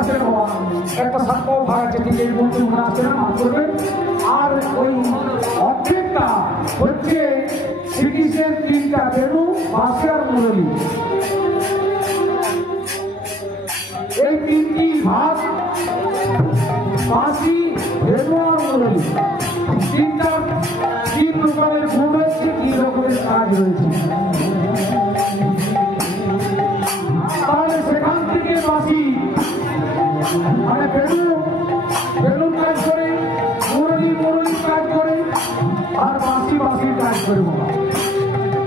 আছে বাবা, একটা সাক্ষ্য ভাগ আছে, ঠিক এই বলতে মনে আসছে না, মাফ করবেন। আর ওই অর্ধেকটা হচ্ছে শ্রীকৃষ্ণের 3টা বেনু, বাঁশি আর মুরলী। এই 3টি ভাগ, বাঁশি, বেনু আর মুরলী, 3 রকমের গুণ রয়েছে, 3 রকমের কাজ রয়েছে। তাহলে সেখান থেকে বাঁশি মানে বেনু কাজ করে, মুরলী কাজ করে, আর বাঁশির কাজ করে বাবা।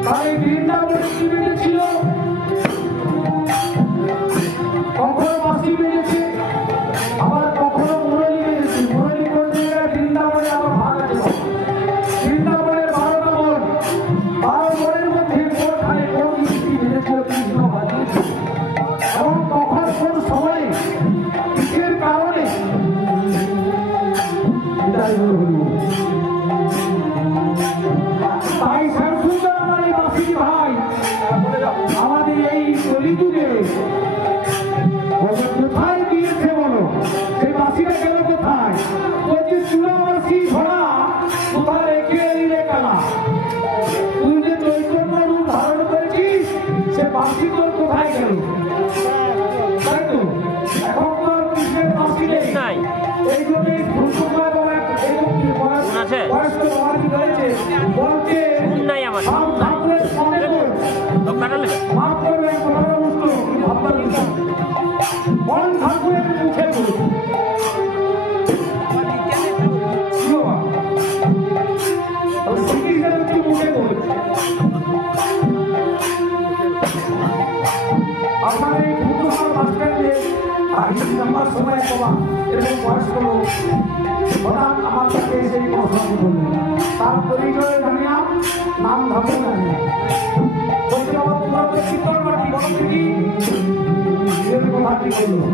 তাই বৃন্দাবনে কি বেজেছিল, কখনো বাঁশি বেজেছে, আবার কখনো মুরলী বেজেছে। মুরলী করতে গেলে বৃন্দাবনে আবার ভাগ আছে। বৃন্দাবনের 12টা বোন, 12 বোনের মধ্যে কোন ঠানে কোন মিষ্টি বেজেছিল কৃষ্ণ বাজিয়েছে, এবং কখন কোন সময়ে কিসের কারণে। তাই শ্যামসুন্দর আমার এই বাঁশি ভাই আমাদের এই কলিযুগে কোথায় গিয়েছে বলো, সেই বাঁশিটা গেল কোথায়? বলছি চূড়া বাঁশি ধরা কোথায় রেখে এলি রে কালা, তুই যে চৈতন্য রূপ ধারণ করেছিস সে বাঁশি তোর কোথায় গেল? তাই তো এখন তো আর কৃষ্ণের বাঁশি নেই। এই জন্য বয়স্ক বাবা কি করেছে বলছে ঠাকুরের সঙ্গে মাফ করবেন, কথাটা বুঝতো ভাববার বিষয়, মন ঠাকুরের মুখে শ্রীকৃষ্ণের একটু মুখে বলেছে। আপনার এই ফুটবল মাস্টারদের আমার সময় বাবা এরকম বয়স্ক লোক হঠাৎ আমার কাছে এসে প্রশ্ন করলেন, তার পরিচয় জানি না, নাম ধাপে জানি না। বলছে বাবা তোমরা তো কীর্তন পার্টি বলো দেখি, এর কথাটি বললো।